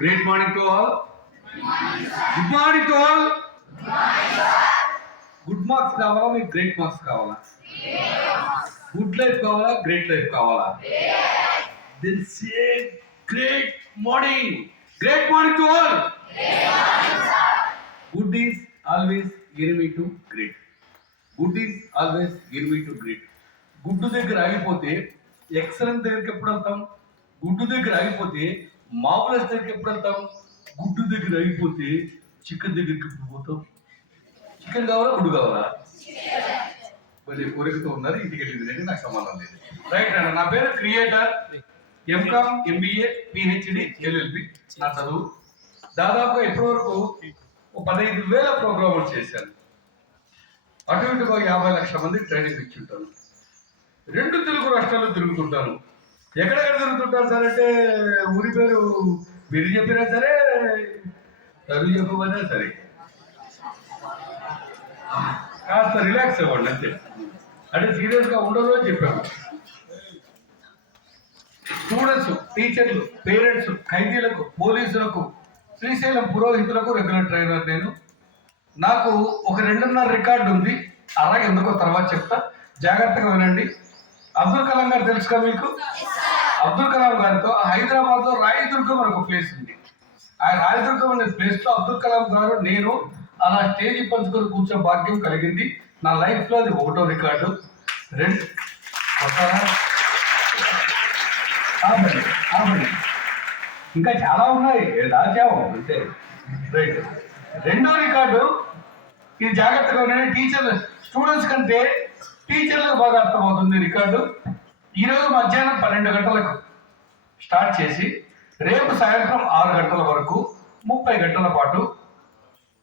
Great morning to all. Good morning to all. Good marks కావాలా మీకు great marks కావాలా? Good life కావాలా great life కావాలా? Then say great morning. Great morning to all. Good is always enemy to great. Good is always enemy to great. గుడ్డు దగ్గర ఆగిపోతే excellent దగ్గరికి ఎప్పుడు వెళ్తాం? గుడ్డు దగ్గర ఆగిపోతే మామూలు దగ్గరికి ఎప్పుడు వెళ్తాం? గుడ్డు దగ్గర ఆగిపోతే చికెన్ దగ్గరికి ఎప్పుడు పోతాం? చికెన్ కావాలా గుడ్డు కావాలా? మరి కోరికతో ఉన్నారు, ఇంటికి వెళ్ళింది నాకు సంబంధం లేదు. రైట్ అండి, నా పేరు creator, MCom, MBA, PhD, LLB నా చదువు. దాదాపు ఇప్పటి వరకు 15,000 ప్రోగ్రాములు చేశాను. అటు ఇటుగా 50 లక్షల మందికి ట్రైనింగ్ ఇచ్చుంటాను. 2 తెలుగు రాష్ట్రాల్లో తిరుగుతుంటాను. ఎక్కడెక్కడ తిరుగుతుంటాను సార్ అంటే, ఊరి పేరు మీరు చెప్పినా సరే, చదువు చెప్పబోయినా సరే, కాస్త రిలాక్స్ అవ్వండి అంతే. అంటే సీరియస్గా ఉండదు అని చెప్పాను. స్టూడెంట్స్, టీచర్లు, పేరెంట్స్, ఖైదీలకు, పోలీసులకు, శ్రీశైలం పురోహితులకు రెగ్యులర్ ట్రైనర్ నేను. నాకు ఒక 2.5 రికార్డు ఉంది, అలాగే ఎందుకో తర్వాత చెప్తా, జాగ్రత్తగా వినండి. అబ్దుల్ కలాం గారు తెలుసుగా మీకు? అబ్దుల్ కలాం గారితో హైదరాబాద్లో రాయదుర్గం అని ఒక ప్లేస్ ఉంది. ఆ రాయదుర్గం అనే ప్లేస్లో అబ్దుల్ కలాం గారు, నేను అలా స్టేజీ పంచుకొని కూర్చో భాగ్యం కలిగింది. నా లైఫ్లో అది 1వ రికార్డు. 2 ఇంకా చాలా ఉన్నాయి, రాజ్యావం అంతే. రైట్, 2వ రికార్డు ఇది జాగ్రత్తగా ఉన్నాయి. టీచర్లు, స్టూడెంట్స్ కంటే టీచర్లకు బాగా అర్థమవుతుంది రికార్డు. ఈరోజు మధ్యాహ్నం 12 గంటలకు స్టార్ట్ చేసి రేపు సాయంత్రం 6 గంటల వరకు 30 గంటల పాటు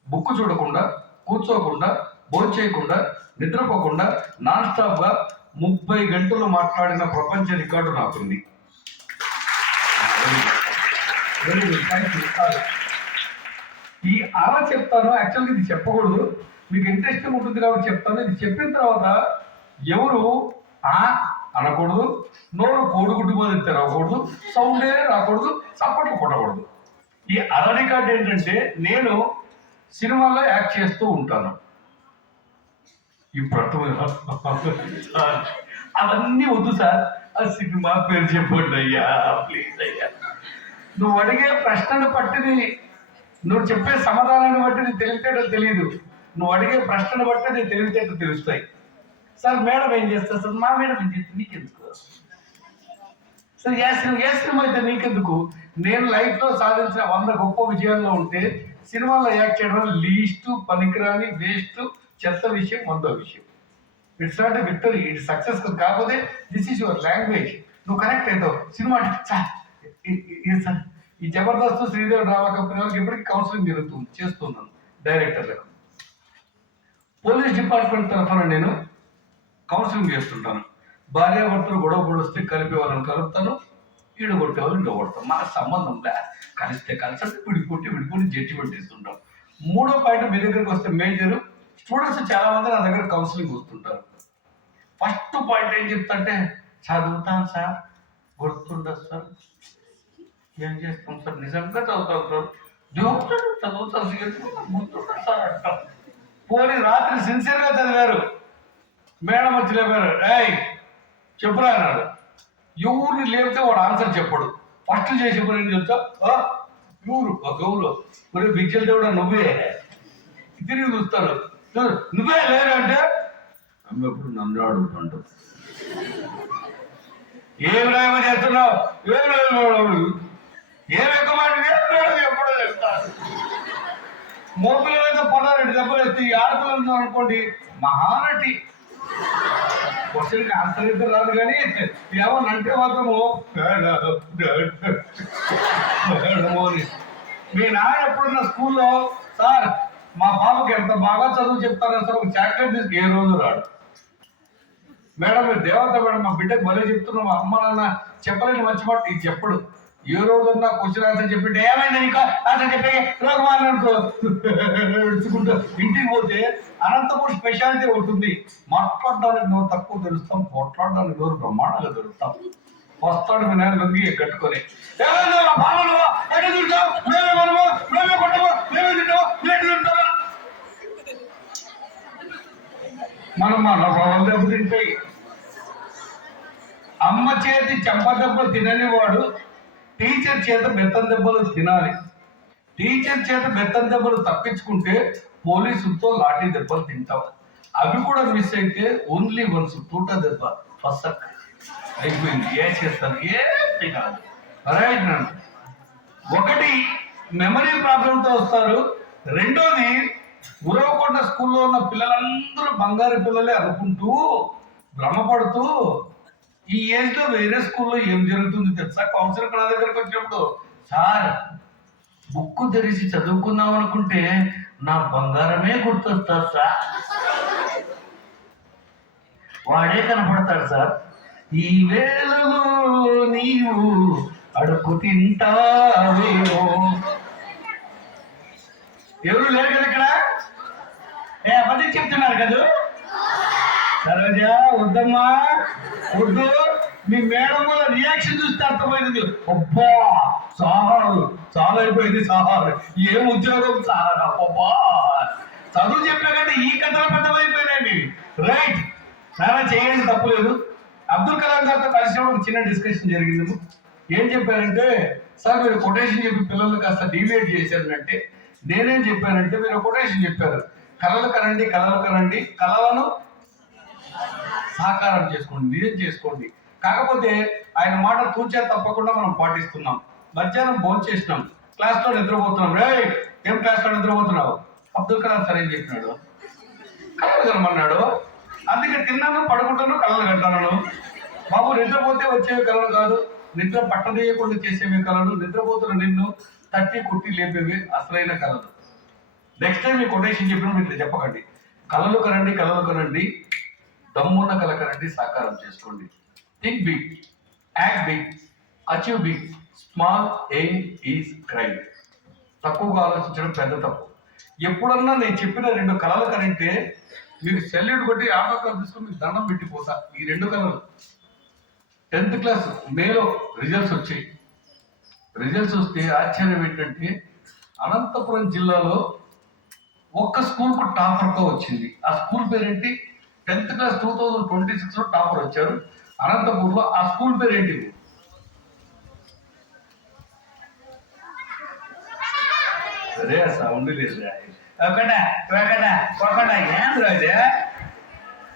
బుక్ చూడకుండా, కూర్చోకుండా, భోంచేయకుండా, నిద్రపోకుండా నాన్ స్టాప్గా 30 గంటలు మాట్లాడిన ప్రపంచ రికార్డు నాకుంది. Very good, thank you. ఈ అలా చెప్తాను, యాక్చువల్గా ఇది చెప్పకూడదు, మీకు ఇంట్రెస్టింగ్ ఉంటుంది కాబట్టి చెప్తాను. ఇది చెప్పిన తర్వాత ఎవరు అనకూడదు, నోరు కోడిగుడ్డు మీద తెరవకూడదు, సౌండే రాకూడదు, చప్పట్లు కొట్టకూడదు. ఈ అర రికార్డు ఏంటంటే, నేను సినిమాల్లో యాక్ట్ చేస్తూ ఉంటాను. ఇప్పుడు అవన్నీ వద్దు సార్, ఆ సినిమా పేరు చెప్పండి అయ్యా, ప్లీజ్ అయ్యా. నువ్వు అడిగే ప్రశ్నను బట్టి, నువ్వు చెప్పే సమాధానాన్ని బట్టి నీ తెలివితేటలు తెలియదు. నువ్వు అడిగే ప్రశ్నను బట్టి నీ తెలివితేటలు తెలుస్తాయి. సార్ మేడం ఏం చేస్తారు సార్? మా మేడం ఏం చేస్తుంది, నీకెందుకు సార్? ఏ సినిమా అయితే నీకెందుకు? నేను లైఫ్లో సాధించిన 100 గొప్ప విజయాల్లో ఉంటే సినిమాలో యాక్ట్ చేయడం లీస్ట్, పనికిరాని, వేస్ట్, చెత్త విషయం, 100వ విషయం. It's not a victory, it's success. కాకపోతే దిస్ ఈజ్ యువర్ లాంగ్వేజ్. నువ్వు కనెక్ట్ అవుతావు. సినిమా అంటే సార్ ఈ జబర్దస్త్, శ్రీదేవి డ్రామా కంపెనీ వాళ్ళకి ఇప్పటికీ కౌన్సిలింగ్ చేస్తున్నాను డైరెక్టర్లకు. పోలీస్ డిపార్ట్మెంట్ తరఫున నేను కౌన్సిలింగ్ చేస్తుంటాను. భార్యాభర్తలు గొడవ పొడిస్తే కలిపే వాళ్ళని కలుపుతాను, ఈడగొట్టే వాళ్ళు ఇండగొడతాం. మనకు సంబంధం లే, కలిస్తే కలిసి విడిపోయి జడ్జిమెంట్ ఇస్తుంటాం. 3వ పాయింట్ మీ దగ్గరికి వస్తే మేజర్. స్టూడెంట్స్ చాలా మంది నా దగ్గర కౌన్సిలింగ్ వస్తుంటారు. ఫస్ట్ పాయింట్ ఏం చెప్తాంటే, చదువుతాను సార్, గుర్తుండదు సార్, ఏం చేస్తాం సార్, నిజంగా చదువుతాం సార్, చదువుతాను గుర్తుండదు సార్ అంటాం. పోనీ రాత్రి సిన్సియర్గా చదివారు, మేడం వచ్చి లేపారు, చెప్పురా అన్నాడు. ఎవరిని లేపితే వాడు ఆన్సర్ చెప్పడు. ఫస్ట్ చేసే పని ఏం చెప్తా, ఎవరు ఒక ఊరు మరి బిజ్జలు కూడా నువ్వే తిరిగి చూస్తాడు. నువ్వే లేరు అంటే ఎప్పుడు నన్ను అడుగుతుంటావు, ఏం రాయమో చేస్తున్నావు, ఏం ఎక్కువ ఎప్పుడో చెప్తాను. మోపిల్లలైతే 12 దెబ్బలు వేస్తే, ఈ ఆడపిల్లలు ఉన్నాం అనుకోండి, మహానటి. క్వశ్చన్కి ఆన్సర్ అయితే రాదు, కానీ ఏమన్నా అంటే మాత్రము మీ నాన్న ఎప్పుడున్న స్కూల్లో, సార్ మా బాబుకి ఎంత బాగా చదువు చెప్తారని సార్ ఒక చాక్లెట్ తీసుకు ఏ రోజు రాడు. మేడం మీరు దేవత మేడం, మా బిడ్డకు భలే చెప్తున్నాం, మా అమ్మ నాన్న చెప్పలేని మంచి మాట ఇది చెప్పడు. ఏ రోజున్నా క్వశ్చన్ ఆన్సర్ చెప్పింటే ఏమైంది నీకు ఆన్సర్ చెప్పే అనుకో విడుచుకుంటూ ఇంటికి పోతే అనంతపురం స్పెషాలిటీ ఉంటుంది. మాట్లాడడానికి నోరు తక్కువ తెలుస్తాం, పోట్లాడడానికి నోరు బ్రహ్మాండంగా తెలుస్తాం. వస్తాడు మీ నాన్న లొంగి కట్టుకొని, మనం మనోభావాలు దెబ్బతింటాయి. అమ్మ చేతి చెంప దెబ్బ తినని వాడు టీచర్ చేత బెత్తం దెబ్బలు తినాలి. టీచర్ చేత బెత్తం దెబ్బలు తప్పించుకుంటే పోలీసులతో లాఠీ దెబ్బలు తింటావు. అవి కూడా మిస్ అయితే ఓన్లీ వన్స్ తూట దెబ్బ ఫస్ట్ అయిపోయింది. ఏ చేస్తారు ఏ కాదు. రైట్ నన్ను ఒకటి మెమరీ ప్రాబ్లంతో వస్తారు. రెండోది ఉరవకొండ స్కూల్లో ఉన్న పిల్లలందరూ బంగారు పిల్లలే అనుకుంటూ భ్రమపడుతూ ఈ ఏజ్ లో వేరే స్కూల్లో ఏం జరుగుతుంది తెలుసా? కౌన్సిలర్ నా దగ్గరకు వచ్చినప్పుడు, సార్ బుక్ తెరిచి చదువుకుందాం అనుకుంటే నా బంగారమే గుర్తొస్తారు సార్. వాడే కనపడతాడు సార్. ఈ వేళలో నీవు అడుగు తింటావేమో. ఎవరు లేరు కదా ఇక్కడ? అబద్ధం చెప్తున్నారు కదా? సరోజా వద్దమ్మా వద్దు. మీ మేడం వల్ల రియాక్షన్ చూస్తే అర్థమైంది. అబ్బా సాహారు చాలా అయిపోయింది. సాహారు ఏం ఉద్యోగం సార్. అబ్బా చదువు చెప్పిన కంటే ఈ కథలు పెద్దమైపోయినాయి. రైట్, చాలా చేయండి, తప్పులేదు. అబ్దుల్ కలాం గారితో కలిసినప్పుడు చిన్న డిస్కషన్ జరిగింది. ఏం చెప్పారంటే, సార్ మీరు కొటేషన్ చెప్పి పిల్లలు కాస్త డివేట్ చేశారంటే, నేనేం చెప్పానంటే మీరు కొటేషన్ చెప్పారు, కళలు కనండి కళలు కనండి, కళలను సాకారం చేసుకోండి, నిజం చేసుకోండి. కాకపోతే ఆయన మాట తూచా తప్పకుండా మనం పాటిస్తున్నాం. మధ్యాహ్నం భోజనం చేసినాం, క్లాస్ లో నిద్రపోతున్నాం. రే ఏం క్లాస్ లో నిద్రపోతున్నావు? అబ్దుల్ కలాం సార్ ఏం చెప్పినాడు? కళలు కనమన్నాడు. అందుకే తిన్నాను పడుకుంటాను కళలు కంటాను. బాబు నిద్రపోతే వచ్చేవి కళలు కాదు, నిద్ర పట్టదీయకుండా చేసేవి కళలు, నిద్రపోతున్న నిన్ను తట్టి కుట్టి లేపేవి అసలైన కళలు. నెక్స్ట్ టైం మీ కొటేషన్ చెప్పినప్పుడు ఇట్లా చెప్పకండి. కళలు కనండి కళలు కనండి, దమ్మున్న కళ కనండి, సాకారం చేసుకోండి. Think big, act big, achieve big. Small aim is crime. తక్కువగా ఆలోచించడం పెద్ద తప్పు. ఎప్పుడన్నా నేను చెప్పిన 2 కళలు కనంటే మీకు సెల్యూట్ కొట్టి ఆటోగ్రాఫ్ తీసుకుని మీకు దండం పెట్టిపోతా. ఈ 2 కళలు 10th క్లాస్ మేలో రిజల్ట్స్ వచ్చాయి. రిజల్ట్స్ వస్తే ఆశ్చర్యం ఏంటంటే అనంతపురం జిల్లాలో ఒక్క స్కూల్కు టాపర్గా వచ్చింది. ఆ స్కూల్ పేరేంటి? 10th క్లాస్ 2026లో టాపర్ వచ్చారు అనంతపూర్లో. ఆ స్కూల్ పేరేంటి? సరే సౌండ్ లేదు. ఏం రాజా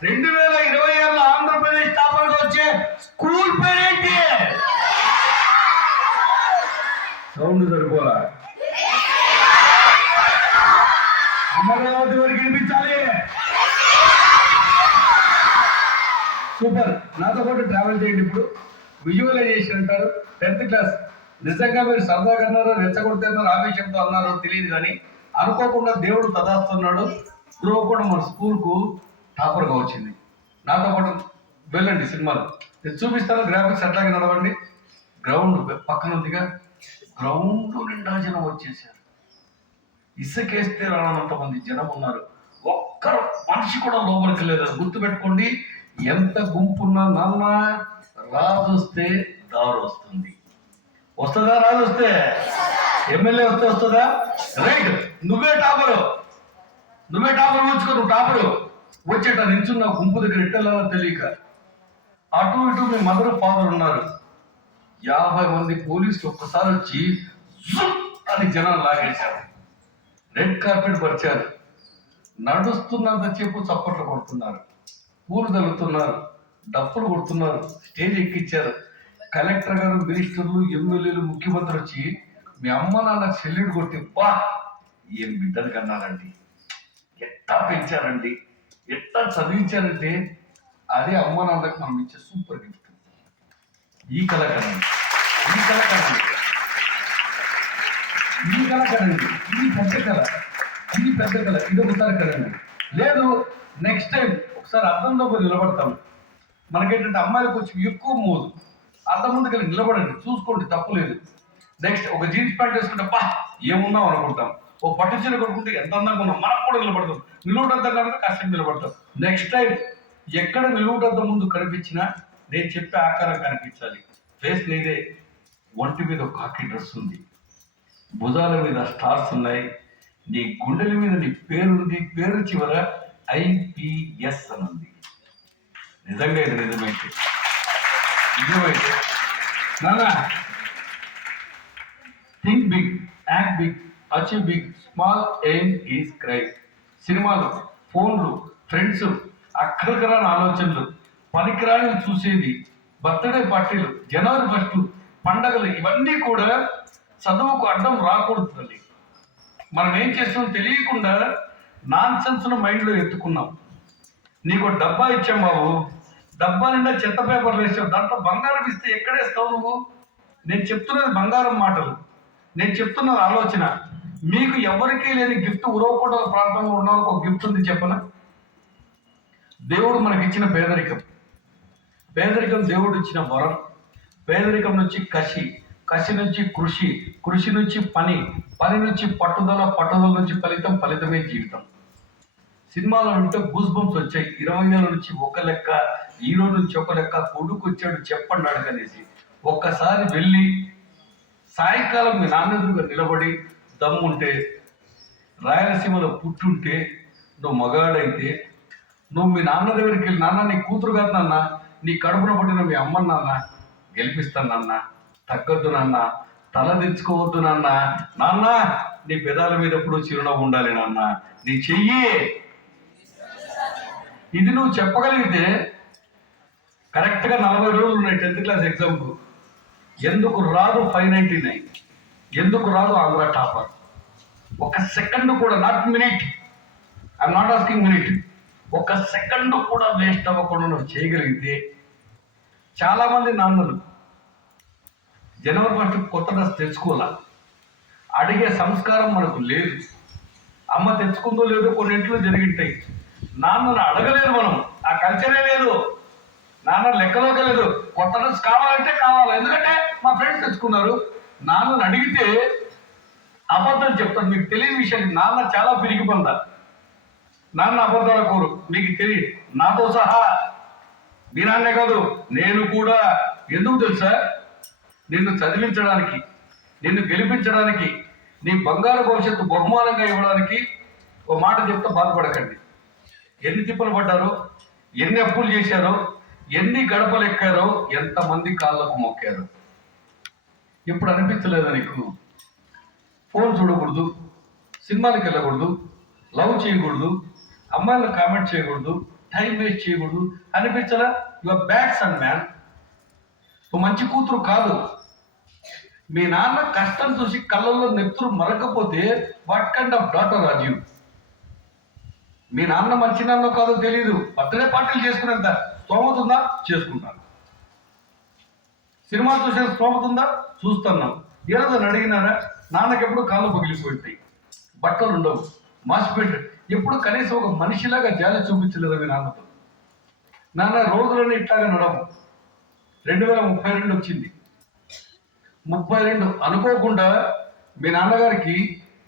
2026లో ఆంధ్రప్రదేశ్ టాపర్గా వచ్చే స్కూల్ పేరేంటి? సౌండ్ సరిపోలా, అమరావతి వరకు వినిపించాలి. సూపర్, నాతో పాటు ట్రావెల్ చేయండి. ఇప్పుడు విజువలైజేషన్ అంటారు. 10th క్లాస్ నిజంగా మీరు సరదాగా అన్నారో రెచ్చగొడుతున్నారు ఆవేశంతో అన్నారో తెలియదు, కానీ అనుకోకుండా దేవుడు తదాస్తున్నాడు. కూడా మన స్కూల్కు టాపర్గా వచ్చింది. నాతో పాటు వెళ్ళండి సినిమాలు నేను చూపిస్తాను. గ్రాఫిక్స్ అట్లాగే నడవండి. గ్రౌండ్ పక్కన ఉందిగా, గ్రౌండ్ నిండా జనం వచ్చేసారు. ఇసుకేస్తే రానంత మంది జనం ఉన్నారు. ఒక్కరు మనిషి కూడా లోపలికి లేదు. గుర్తుపెట్టుకోండి, ఎంత గుంపున్నా నాన్న రాజు వస్తే దారు వస్తుంది. వస్తుందా? రాజు వస్తే ఎమ్మెల్యే వస్తే వస్తుందా? రైట్, నువ్వే టాపరు వచ్చుకో. నువ్వు టాపరు వచ్చేట నిల్చున్న గుంపు దగ్గర ఎట్టెళ్ళో తెలియక అటు ఇటు మీ మదర్ ఫాదర్ ఉన్నారు. 50 మంది పోలీసులు ఒక్కసారి వచ్చి అని జనాలు లాగేశారు. రెడ్ కార్పెట్ పరిచారు. నడుస్తున్నంత చెప్పు చప్పట్లు కొడుతున్నారు, పూలు తగ్గుతున్నారు, డప్పులు కొడుతున్నారు, స్టేజ్ ఎక్కించారు. కలెక్టర్ గారు, మినిస్టర్లు, ఎమ్మెల్యేలు, ముఖ్యమంత్రి వచ్చి మీ అమ్మ నాన్నకు సెల్యూట్ కొట్టి, బా ఏం బిడ్డలు కన్నారండి, ఎట్టా పెంచారండి, ఎట్టా చదివించారంటే అదే అమ్మ నాన్నకు మనం ఇచ్చే సూపర్ గిఫ్ట్. ఈ కళ కనండి, ఈ కళ కనండి, ఈ కళ కనండి. ఇది పెద్ద కళ, ఇది పెద్ద కళ. ఇది ఒకసారి కదండి. లేదు నెక్స్ట్ టైం ఒకసారి అర్థంలో పోయి నిలబడతాం. మనకేంటంటే అమ్మాయిలకు వచ్చి ఎక్కువ మోదు. అర్థం ముందుకు వెళ్ళి నిలబడండి, చూసుకోండి, తప్పు లేదు. నెక్స్ట్ ఒక జీన్స్ ప్యాంట్ వేసుకుంటే బా ఏమున్నాం అనుకుంటాం. ఓ పట్టు చీర కొనుక్కుంటే ఎంత అందంగా ఉన్నాం, మనం కూడా నిలబడతాం. నిలువుటద్దం కనుక కష్టం నిలబడతాం. నెక్స్ట్ టైం ఎక్కడ నిలువుటద్దం ముందు కనిపించినా నేను చెప్పే ఆకారం కనిపించాలి. ఫేస్ నీదే, ఒంటి మీద ఒక కాకి డ్రెస్ ఉంది, భుజాల మీద స్టార్స్ ఉన్నాయి, నీ గుండెల మీద నీ పేరుంది, పేరు చివర IPS అని ఉంది. నిజంగా ఇది నిజమైతే నానా, think big, act big, achieve big, small aim is crime. సినిమాలు, ఫోన్లు, ఫ్రెండ్స్, అక్కడికరాని ఆలోచనలు, పనికిరాని చూసేది, బర్త్డే పార్టీలు, జనవరి 1 పండగలు, ఇవన్నీ కూడా చదువుకు అడ్డం రాకూడదు తల్లి. మనం ఏం చేస్తాం తెలియకుండా నాన్ సెన్స్ను మైండ్లో ఎత్తుకున్నాం. నీకు డబ్బా ఇచ్చాం బాబు, డబ్బా నిండా చెత్త పేపర్లు వేసావు, దాంట్లో బంగారం ఇస్తే ఎక్కడేస్తావు నువ్వు? నేను చెప్తున్నది బంగారం మాటలు, నేను చెప్తున్నది ఆలోచన. మీకు ఎవరికీ లేని గిఫ్ట్ ఉరవకోట ప్రాంతంలో ఉన్న ఒక గిఫ్ట్ ఉంది చెప్పనా? దేవుడు మనకి ఇచ్చిన పేదరికం. పేదరికం దేవుడు ఇచ్చిన వరం. పేదరికం నుంచి కసి, కసి నుంచి కృషి, కృషి నుంచి పని, పని నుంచి పట్టుదల, పట్టుదల నుంచి ఫలితం, ఫలితమే జీవితం. సినిమాలో ఉంటే గూస్ బంప్స్ వచ్చాయి. 20 ఏళ్ళ నుంచి ఒక లెక్క, హీరో నుంచి ఒక లెక్క, కొడుకు వచ్చాడు చెప్పండి అడగనేసి. ఒక్కసారి వెళ్ళి సాయంకాలం మీ నాన్న ఎదురుగా నిలబడి దమ్ముంటే, రాయలసీమలో పుట్టుంటే, నువ్వు మగాడైతే, నువ్వు మీ నాన్న దగ్గరికి వెళ్ళి నాన్న నీ కూతురు కాదు నాన్న, నీ కడుపున పట్టిన మీ అమ్మ నాన్న గెలిపిస్తాను నాన్న, తగ్గొద్దు నాన్న, తల తెచ్చుకోవద్దు నాన్న, నాన్న నీ పెదాల మీద ఎప్పుడు చిరునవ్వు ఉండాలి నాన్న, నీ చెయ్యి, ఇది నువ్వు చెప్పగలిగితే కరెక్ట్గా 40 రోజులు ఉన్నాయి 10th క్లాస్ ఎగ్జామ్కు. ఎందుకు రాదు 599? ఎందుకు రాదు ఆంధ్ర టాపర్? ఒక సెకండ్ కూడా, not minute, I'm not asking minute, ఒక సెకండ్ కూడా వేస్ట్ అవ్వకుండా నువ్వు చేయగలిగితే, చాలామంది నాన్నలు జనవరి 1 కొత్త డ్రెస్ తెచ్చుకోవాలా, అడిగే సంస్కారం మనకు లేదు. అమ్మ తెచ్చుకుందో లేదో కొన్ని ఇంట్లో జరిగింటాయి. నాన్నను అడగలేదు మనం, ఆ కల్చరే లేదు, నాన్న లెక్కలోకి లేదు. కొత్త డ్రెస్ కావాలంటే కావాలి, ఎందుకంటే మా ఫ్రెండ్స్ తెచ్చుకున్నారు. నాన్నను అడిగితే అబద్ధం చెప్తాడు. మీకు తెలియని విషయం, నాన్న చాలా పిరికి పొందా, నాన్న అబద్ధాల కోరు, మీకు తెలియదు. నాతో సహా మీ నాన్నే కాదు నేను కూడా. ఎందుకు తెలుసా? నిన్ను చదివించడానికి, నిన్ను గెలిపించడానికి, నీ బంగారు భవిష్యత్తు బహుమానంగా ఇవ్వడానికి. ఓ మాట చెప్తే బాధపడకండి. ఎన్ని తిప్పలు పడ్డారో, ఎన్ని అప్పులు చేశారో, ఎన్ని గడపలు ఎక్కారో, ఎంతమంది కాళ్ళకు మొక్కారో. ఇప్పుడు అనిపించలేదా నీకు? ఫోన్ చూడకూడదు, సినిమాలకు వెళ్ళకూడదు, లవ్ చేయకూడదు, అమ్మాయిలను కామెంట్ చేయకూడదు, టైం వేస్ట్ చేయకూడదు అనిపించలా? Your bad son man. నువ్వు మంచి కూతురు కాదు. మీ నాన్న కష్టం చూసి కళ్ళల్లో నెత్తురు మరకపోతే what kind of daughter are you? మీ నాన్న మంచి నాన్న కాదో తెలియదు. బర్త్డే పార్టీలు చేసుకునేంత స్తోమత ఉందా? చేసుకుంటాను. సినిమా చూసే స్తోమత ఉందా? చూస్తున్నాం. ఏదో అడిగినారా? నాన్నకి ఎప్పుడు కాళ్ళు పగిలిపోయింటాయి, బట్టలు ఉండవు, మాసిపెట్టి ఎప్పుడు కనీసం ఒక మనిషిలాగా జాలి చూపించలేదు మీ నాన్నతో. నాన్న రోజులని ఇట్లాగా నడవు. 2032 వచ్చింది. 32 అనుకోకుండా మీ నాన్నగారికి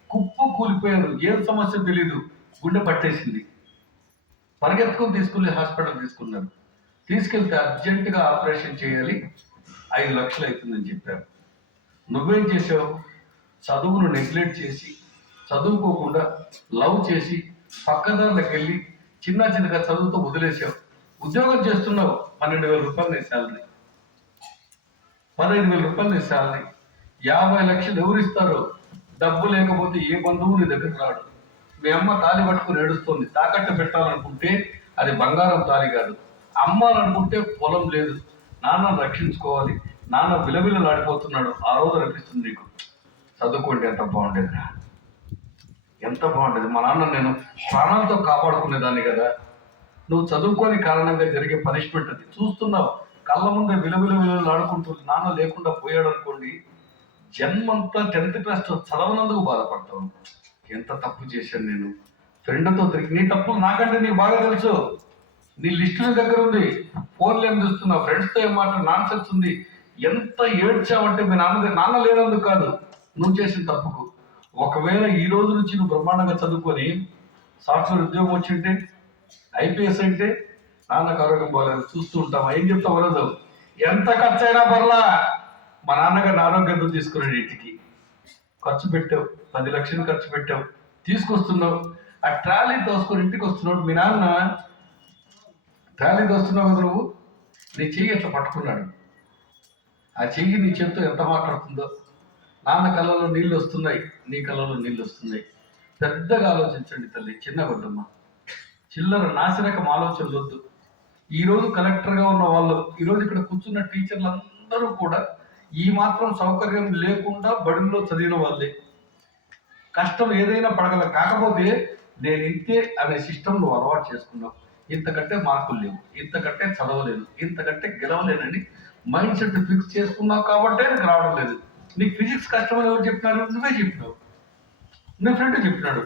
కుప్ప కూలిపోయారు. ఏం సమస్య తెలీదు, గుండె పట్టేసింది. పరిగెత్తుకుని తీసుకెళ్ళి హాస్పిటల్ తీసుకున్నారు. తీసుకెళ్తే అర్జెంటుగా ఆపరేషన్ చేయాలి, 5 లక్షలు అవుతుందని చెప్పారు. నువ్వేం చేసావు? చదువును నెగ్లెక్ట్ చేసి, చదువుకోకుండా లవ్ చేసి, పక్కదారులకు వెళ్ళి చిన్న చిన్నగా చదువుతో వదిలేసావు. ఉద్యోగం చేస్తున్నావు, 12,000 రూపాయలు నీ శాలరీ, 15,000 రూపాయలు నీ శాలరీ. 50 లక్షలు ఎవరు ఇస్తారు? డబ్బు లేకపోతే ఏ బంధువు నీ దగ్గర రాడు. మీ అమ్మ తాళి పట్టుకుని ఏడుస్తుంది. తాకట్టు పెట్టాలనుకుంటే అది బంగారం తాళి కాదు. అమ్మాలనుకుంటే పొలం లేదు. నాన్నను రక్షించుకోవాలి, నాన్న విలవిలలాడిపోతున్నాడు. ఆ రోజు అనిపిస్తుంది నీకు, చదువుకోండి ఎంత బాగుండేదిరా, ఎంత బాగుండేది. మా నాన్న నేను ప్రాణాలతో కాపాడుకునేదాన్ని కదా. నువ్వు చదువుకోని కారణంగా జరిగే పనిష్మెంట్ అది. చూస్తున్నావు, కళ్ళ ముందే విలవిలలాడుకుంటుంది. నాన్న లేకుండా పోయాడు అనుకోండి, జన్మంతా 10th క్లాస్ చదవనందుకు బాధపడతావు. ఎంత తప్పు చేశాను నేను, ఫ్రెండ్తో తిరిగి. నీ తప్పులు నాకంటే నీకు బాగా తెలుసు. నీ లిస్టు నీ దగ్గర ఉంది. ఫోన్లు ఏం చూస్తున్నావు, ఫ్రెండ్స్తో ఏం మాట నాన్ సెన్స్ ఉంది. ఎంత ఏడ్చావంటే మీ నాన్న లేనందుకు కాదు, నువ్వు చేసిన తప్పుకు. ఒకవేళ ఈ రోజు నుంచి నువ్వు బ్రహ్మాండంగా చదువుకొని సాఫ్ట్వేర్ ఉద్యోగం వచ్చింటే, IPS అంటే, నాన్నకు ఆరోగ్యం బాగాలేదు చూస్తూ ఉంటాం. ఏం చెప్తావు? వరదు, ఎంత ఖర్చు అయినా పర్లా, మా నాన్నగారిని ఆరోగ్యంతో తీసుకున్నాడు. ఇంటికి ఖర్చు పెట్టావు, 10 లక్షలు ఖర్చు పెట్టావు, తీసుకొస్తున్నావు. ఆ ట్రాలీ తోసుకొని ఇంటికి వస్తున్నాడు మీ నాన్న. ట్రాలీ తోస్తున్నావు కదా నువ్వు, నీ చెయ్యి ఎట్లా పట్టుకున్నాడు. ఆ చెయ్యి నీ చేతితో ఎంత మాట్లాడుతుందో. నాన్న కళ్ళలో నీళ్ళు వస్తున్నాయి, నీ కళ్ళలో నీళ్ళు వస్తున్నాయి. పెద్దగా ఆలోచించండి తల్లి, చిన్నగొద్దమ్మా. చిల్లర నాసిరకం ఆలోచనలు వద్దు. ఈరోజు కలెక్టర్గా ఉన్న వాళ్ళు, ఈరోజు ఇక్కడ కూర్చున్న టీచర్లు అందరూ కూడా ఈ మాత్రం సౌకర్యం లేకుండా బడుల్లో చదివిన వాళ్ళే. కష్టం ఏదైనా పడగల. కాకపోతే నేను ఇంతే అనే సిస్టమ్ నువ్వు అలవాటు చేసుకున్నావు. ఇంతకంటే మార్కులు లేవు, ఇంతకంటే చదవలేను, ఇంతకంటే గెలవలేనని మైండ్ సెట్ ఫిక్స్ చేసుకున్నావు కాబట్టే నీకు రావడం లేదు. నీకు ఫిజిక్స్ కష్టమని ఎవరు చెప్పినారు? నువ్వే చెప్పినావు, నీ ఫ్రెండ్ చెప్పినాడు.